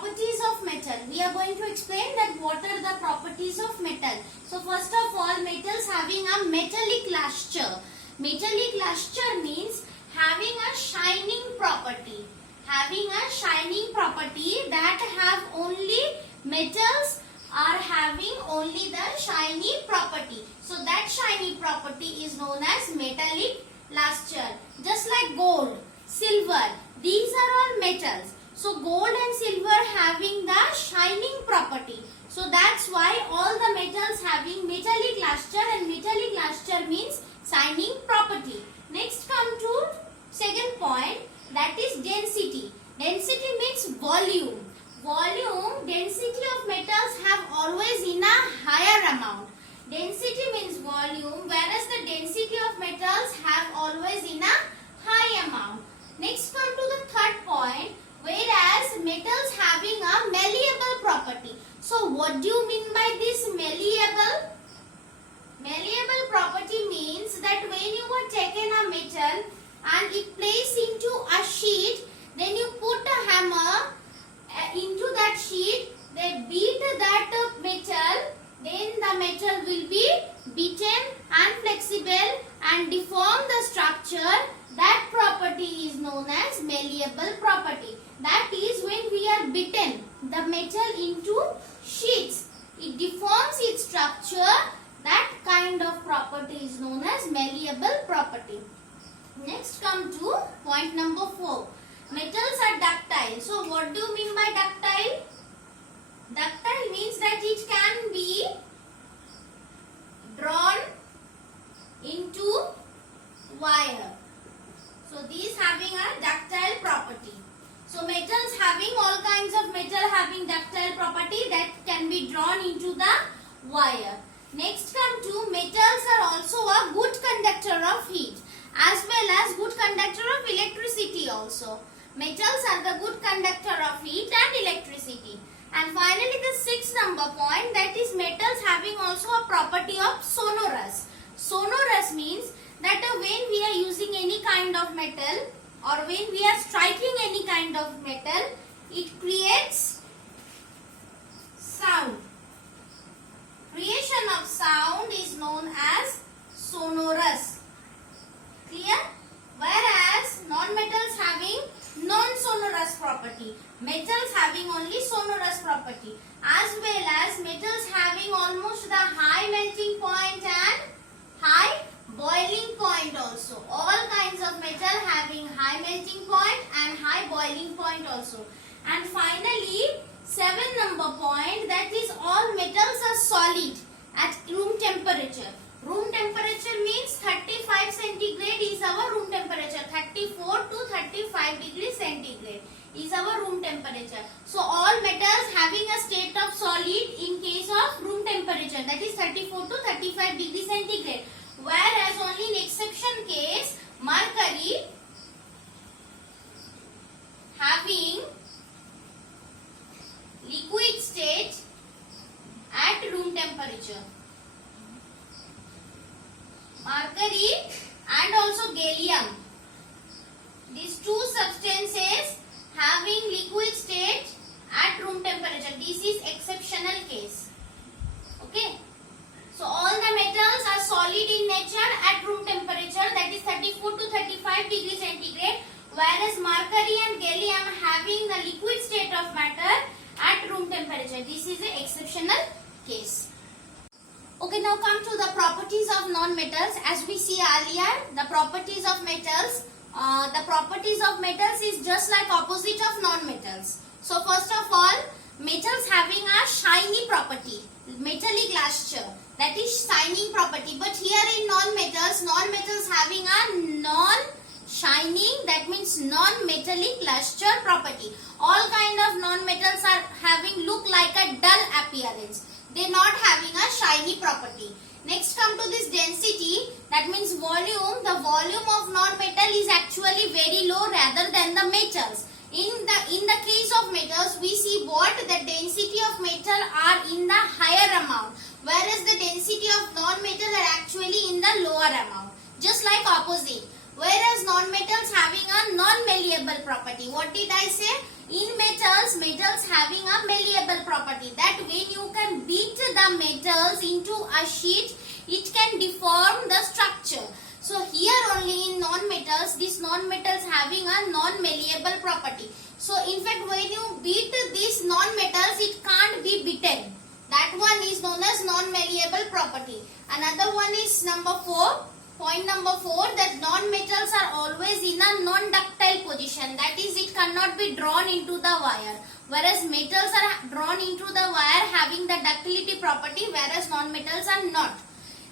properties of metal. We are going to explain that what are the properties of metal. So first of all, metals having a metallic luster. Metallic luster means having a shining property. Having a shining property that have only metals are having only the shiny property. So that shiny property is known as metallic luster. Just like gold, silver, these are all metals. So gold and silver having the shining property. So that's why all the metals having metallic luster, and metallic luster means shining property. Next come to second point, that is density. Density means volume. Volume, density of metals have always in a higher amount. Density means volume, whereas the density of metals have always in a high amount. Next come to the third point, whereas metals having a malleable property. So what do you mean by this malleable? Malleable property means that when you were taken a metal and it placed into a sheet, then you put a hammer into that sheet, they beat that metal, then the metal will be beaten and flexible and deform the structure. That property is known as malleable property. That is when we are beaten the metal into sheets, it deforms its structure. That kind of property is known as malleable property. Next come to point number 4. Metals are ductile. So what do you mean by ductile? Ductile means that it can be drawn into wire. So these having a ductile property. So metals having all kinds of metal having ductile property that can be drawn into the wire. Next come to metals are also a good conductor of heat as well as good conductor of electricity also. Metals are the good conductor of heat and electricity. And finally the sixth number point, that is metals having also a property of sonorous. Sonorous means that when we are using any kind of metal or when we are striking any kind of metal, it creates sound. Creation of sound is known as sonorous. Clear? Whereas non-metals having non-sonorous property. Metals having only sonorous property. As well as metals having almost the high melting point and high boiling point also. All kinds of metal having high melting point and high boiling point also. And finally, 7 number point, that is all metals are solid at room temperature. Room temperature means 35 centigrade is our room temperature. 34 to 35 degrees centigrade is our room temperature. So all metals having a state of solid in case of room temperature, that is 34 to 35 degrees centigrade. Whereas only in exception case, mercury having liquid state at room temperature. Mercury and also gallium, these two substances having liquid state at room temperature. This is exceptional case. Okay. So all the metals are solid in nature at room temperature, that is 34 to 35 degrees centigrade, whereas mercury and gallium having the liquid state of matter at room temperature. This is an exceptional case. Okay, now come to the properties of non-metals. As we see earlier, the properties of metals. The properties of metals is just like opposite of non-metals. So first of all, metals having a shiny property, metallic luster, that is shining property. But here in non-metals having a non-shining, that means non-metallic luster property. All kind of non-metals are having look like a dull appearance. They not having a shiny property. Next come to this density, that means volume. The volume of non-metal is actually very low rather than the metals. In the case of metals, we see what the density of metal are in the higher amount, whereas the density of non-metal are actually in the lower amount. Just like opposite. whereas non-metals having a non-malleable property. What did I say? In metals, metals having a malleable property, that when you can beat the metals into a sheet, it can deform the structure. So here only in non-metals, these non-metals having a non-malleable property. So in fact when you beat these non-metals, it can't be beaten. That one is known as non-malleable property. Another one is number 4. Point number 4, that non-metals are always in a non-ductile position. That is, it cannot be drawn into the wire. Whereas metals are drawn into the wire having the ductility property, whereas non-metals are not.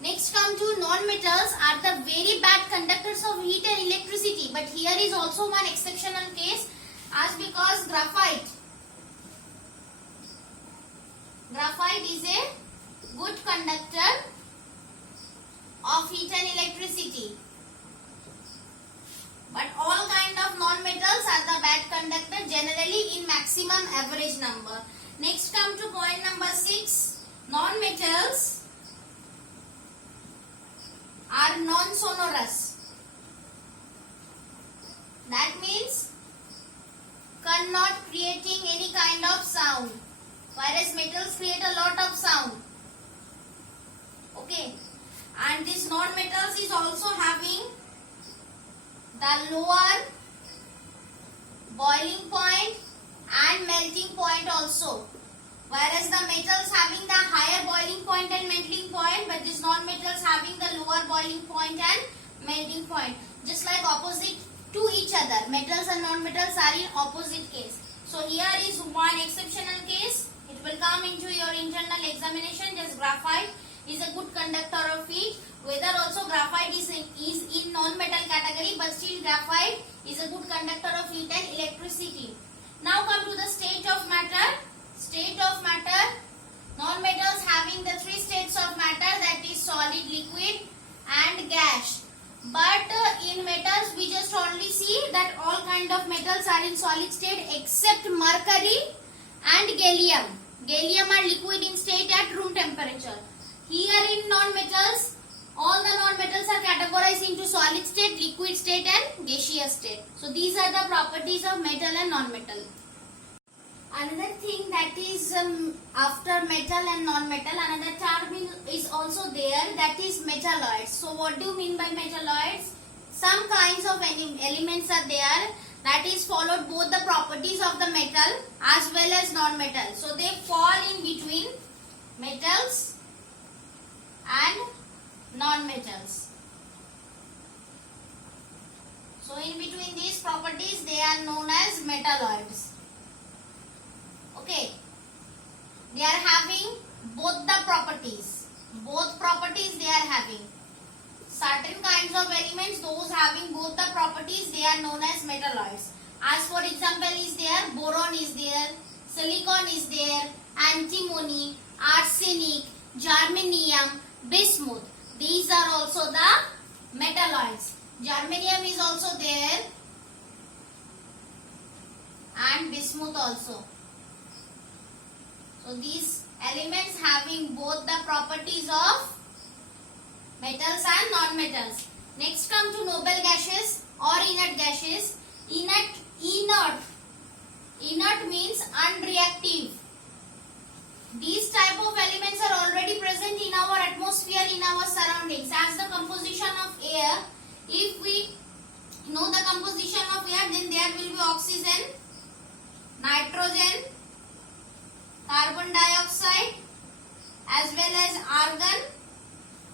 Next come to non-metals are the very bad conductors of heat and electricity. But here is also one exceptional case, as because graphite. Graphite is a good conductor of heat and electricity. But all kind of non-metals are the bad conductor, generally in maximum average number. Next come to point number 6. Non-metals are non-sonorous. That means cannot creating any kind of sound, whereas metals create a lot of sound. Okay. And this non-metals is also having the lower boiling point and melting point also. Whereas the metals having the higher boiling point and melting point, but this non-metals having the lower boiling point and melting point. Just like opposite to each other. Metals and non-metals are in opposite case. So here is one exceptional case. It will come into your internal examination. Just graphite is a good conductor of heat. Whether also graphite is in non-metal category, but still graphite is a good conductor of heat and electricity. Now come to the state of matter. State of matter. Non-metals having the 3 states of matter, that is solid, liquid and gas. But in metals we just only see that all kind of metals are in solid state except mercury and gallium. Gallium are liquid in state at room temperature. Here in non-metals, all the non-metals are categorized into solid state, liquid state and gaseous state. So these are the properties of metal and non-metal. Another thing that is after metal and non-metal, another term is also there, that is metalloids. So what do you mean by metalloids? Some kinds of elements are there that is followed both the properties of the metal as well as non-metal. So they fall in between metals and non-metals. So in between these properties they are known as metalloids. Okay, they are having both the properties. Both properties they are having. Certain kinds of elements, those having both the properties, they are known as metalloids. As for example is there, boron is there, silicon is there, antimony, arsenic, germanium, bismuth. These are also the metalloids. Germanium is also there and bismuth also. So these elements having both the properties of metals and non-metals. Next come to noble gases or inert gases. Inert means unreactive. These type of elements are already present in our atmosphere, in our surroundings. As the composition of air, if we know the composition of air, then there will be oxygen, nitrogen, carbon dioxide as well as argon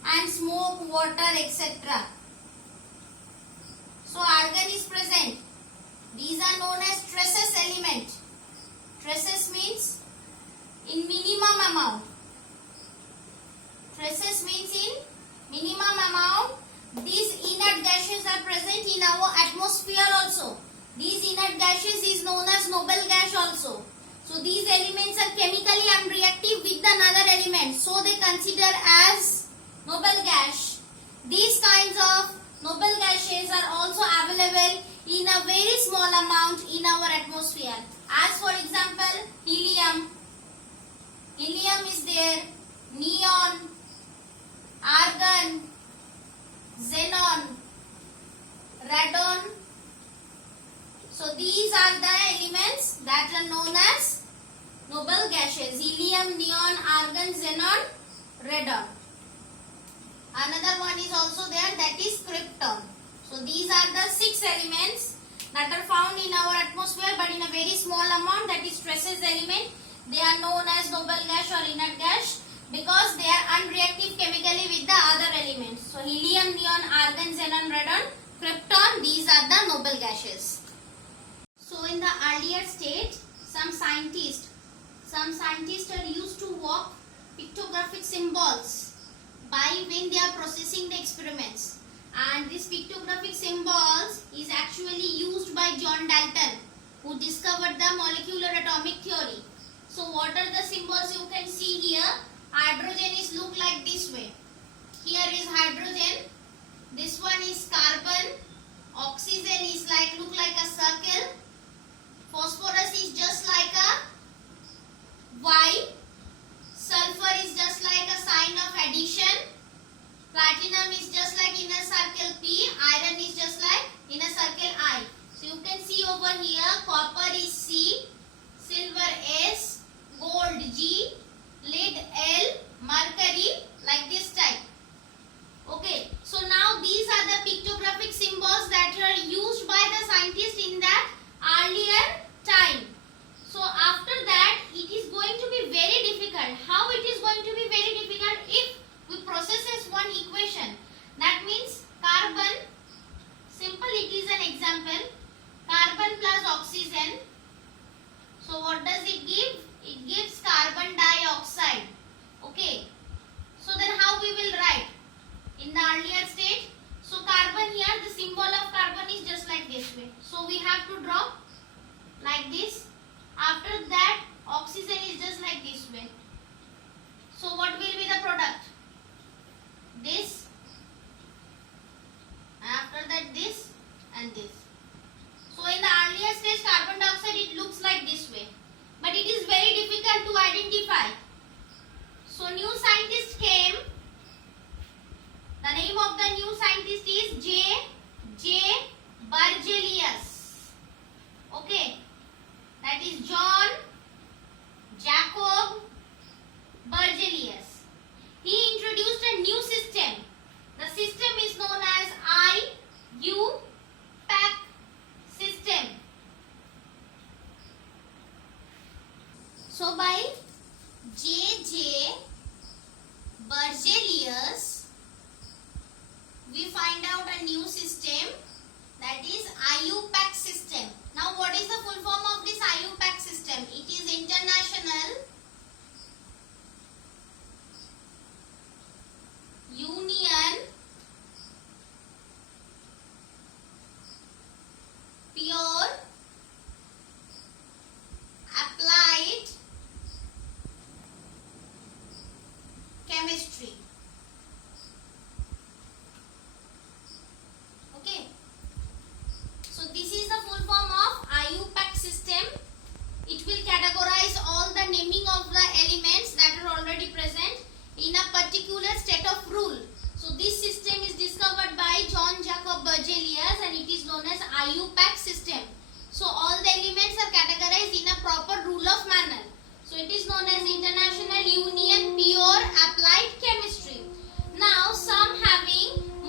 and smoke, water, etc. So argon is present. These are known as traces element. Traces means in minimum amount. Traces means in minimum amount. These inert gases are present in our atmosphere also. These inert gases is known as noble gas also. So these elements are chemically unreactive with another element. So they consider as noble gas. These kinds of noble gases are also available in a very small amount in our atmosphere. As for example, helium. Helium is there, neon, argon, xenon, radon. So these are the elements that are known as noble gases: helium, neon, argon, xenon, radon. Another one is also there, that is krypton. So these are the 6 elements that are found in our atmosphere, but in a very small amount, that is traces element. They are known as noble gas or inert gas because they are unreactive chemically with the other elements. So helium, neon, argon, xenon, radon, krypton, these are the noble gases. So in the earlier stage, some scientists are used to work pictographic symbols by when they are processing the experiments, and these pictographic symbols is actually used by John Dalton, who discovered the molecular atomic theory. So what are the symbols you can see here? Hydrogen is look like this way. Here is hydrogen. This one is carbon. Oxygen is like look like a circle. Phosphorus is just like a Y. Sulfur is just like a sign of addition. Platinum is just like in a circle P. Iron is just like in a circle I. So you can see over here, copper is C, silver S, gold G, lead L, mercury like this type. Okay, so now these are the pictographic symbols that are used by the scientists in that earlier time. So after that, it is going to be very difficult. How it is going to be very difficult? If we process as one equation. That means carbon, simple, it is an example. Carbon plus oxygen. So what does it give? It gives carbon dioxide. Okay. So then how we will write? In the earlier stage, so carbon here, the symbol of carbon is just like this way. So we have to draw like this. After that, oxygen is just like this way. So what will be the product? This. After that, this and this. So in the earlier stage, carbon dioxide, it looks like this way. But it is very difficult to identify. So new scientist came. The name of the new scientist is J. Berzelius. Okay. That is John Jacob Berzelius. He introduced a new system. The system is known as IUPAC system. So by J. Berzelius, we find out a new system, that is IUPAC system. Now what is the full form of this IUPAC system? It is International Union Pure Applied Chemistry. Okay. So this is the full form of IUPAC system. It will categorize all the naming of the elements that are already present in a particular state of rule. So this system is discovered by John Jacob Berzelius and it is known as IUPAC system. So all the elements are categorized in a proper rule of manner. So it is known as International Union Pure Applied Chemistry. Now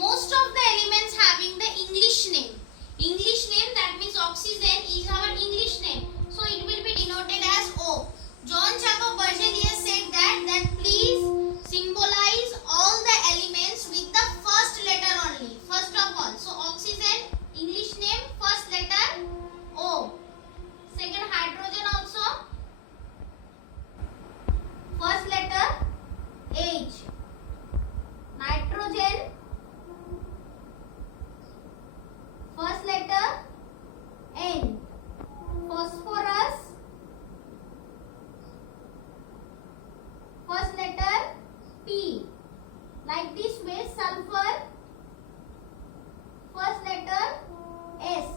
most of the elements having the English name. English name, that means oxygen is our English name. So it will be denoted as O. John Jacob Berzelius said that please symbolize all the elements with the first letter only. First of all, so oxygen, English name, first letter O. Second, hydrogen also, first letter H. Nitrogen, first letter N. Phosphorus, first letter P. Like this way, sulfur, first letter S.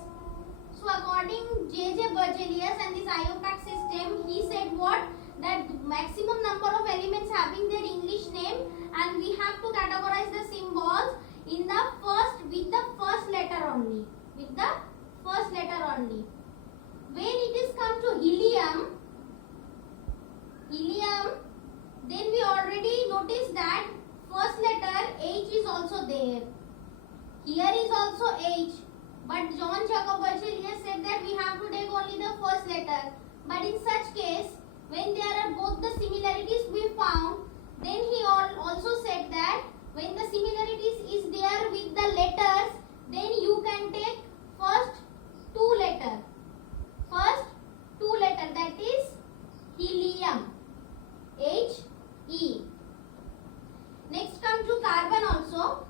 So according J. Berzelius and this IUPAC system, he said what? That maximum number of elements having their English name, and we have to categorize the symbols in the first with the first letter only. with the first letter only. When it is come to helium, then we already noticed that first letter H is also there. Here is also H, but John Jacob Burchell here said that we have to take only the first letter. But in such case, when there are both the similarities we found, then he also said that when the similarities is there with the letters, then you can take first two letter. That is helium. He. Next come to carbon also.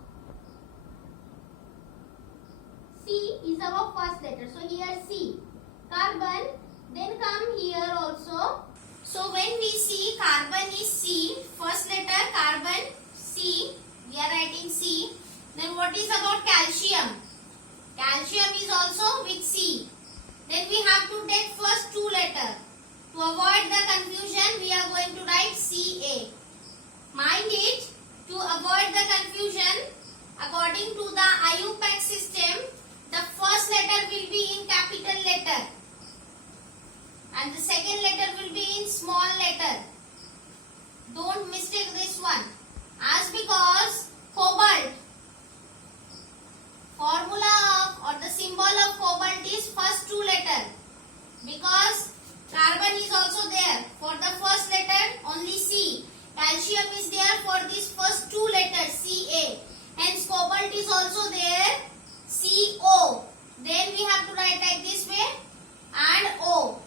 C is our first letter. So here C. Carbon. Then come here also. So when we see carbon is C, first letter carbon C, we are writing C. Then what is about calcium? Calcium is also with C. Then we have to take first two letter. To avoid the confusion, we are going to write Ca. Mind it, to avoid the confusion, according to the IUPAC system, the first letter will be in capital letter and the second letter will be in small letter. Don't mistake this one. As because cobalt, formula of or the symbol of cobalt is first two letter. Because carbon is also there. For the first letter only C. Calcium is there for this first two letters Ca. Hence cobalt is also there CO. Then we have to write like this way and O.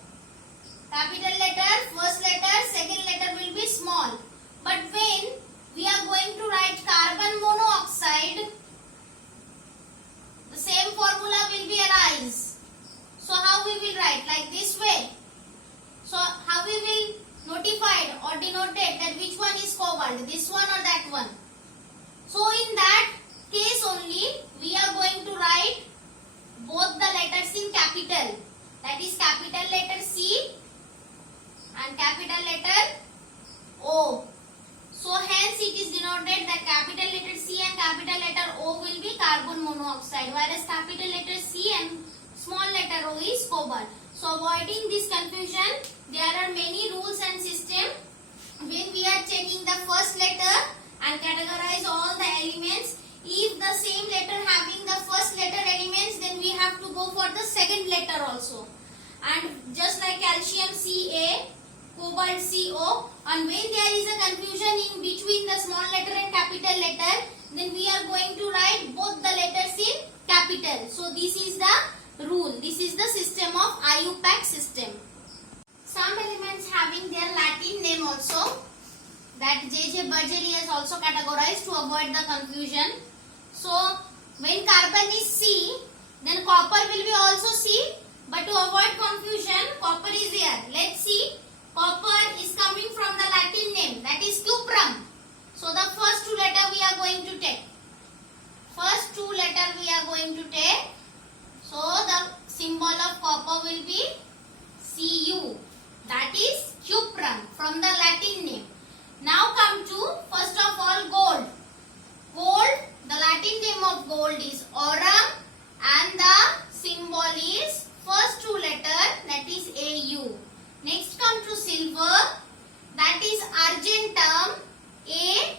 Capital letter, first letter, second letter will be small. But when we are going to write carbon monoxide, the same formula will be arise. So how we will write? Like this way. So how we will notify or denoted that which one is cobalt, this one or that one. So in that case only we are going to write both the letters in capital. That is capital letter C and capital letter O. So hence it is denoted that capital letter C and capital letter O will be carbon monoxide, whereas capital letter C and small letter O is cobalt. So avoiding this confusion, there are many rules and system. When we are checking the first letter and categorize all the elements, if the same letter having the first letter elements, then we have to go for the second letter also. And just like calcium Ca, cobalt CO, and when there is a confusion in between the small letter and capital letter, then we are going to write both the letters in capital. So this is the rule. This is the system of IUPAC system. Some elements having their Latin name also, that J.J. Bergeri has also categorized to avoid the confusion. So when carbon is C, then copper will be also C, but to avoid confusion, copper is here. Let's see. Copper is coming from the Latin name, that is cuprum. So the first two letter we are going to take. First two letter we are going to take. So the symbol of copper will be Cu. That is cuprum from the Latin name. Now come to first of all gold. Gold, the Latin name of gold is aurum and the symbol is first two letter, that is Au. Next come to silver, that is argentum, Ag.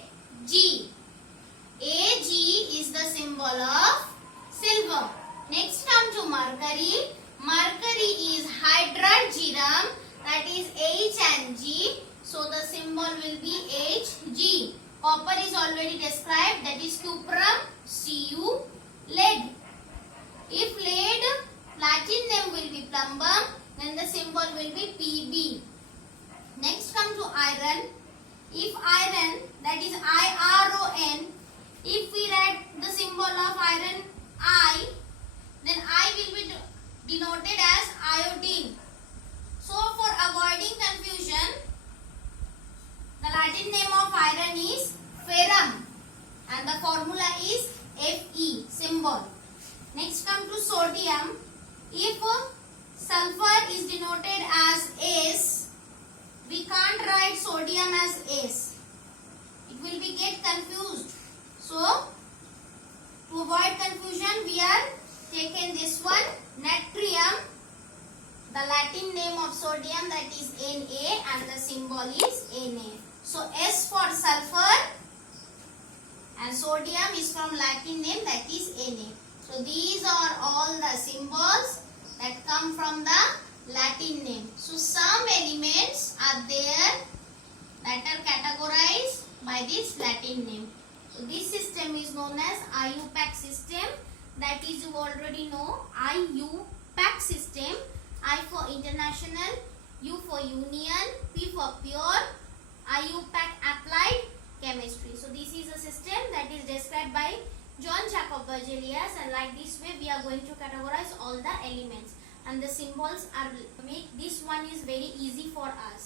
Ag is the symbol of silver. Next come to mercury. Mercury is hydrogen, that is H and G. So the symbol will be Hg. Copper is already described, that is cuprum, Cu. Lead. If lead, Latin name will be plumbum, then the symbol will be Pb. Next come to iron. If iron, that is IRON, if we write the symbol of iron I, then I will be denoted as iodine. So for avoiding confusion, the Latin name of iron is ferrum and the formula is Fe symbol. Next come to sodium. If sulfur is denoted as S, we can't write sodium as S. It will be get confused. So to avoid confusion, we are taken this of sodium, that is Na, and the symbol is Na. So S for sulfur and sodium is from Latin name, that is Na. So these are all the symbols that come from the Latin name. So some elements are there that are categorized by this Latin name. So this system is known as IUPAC system. That is, you already know, IUPAC system. I for international, U for union, P for pure, IUPAC applied chemistry. So this is a system that is described by John Jacob Berzelius, and like this way we are going to categorize all the elements, and the symbols are make this one is very easy for us.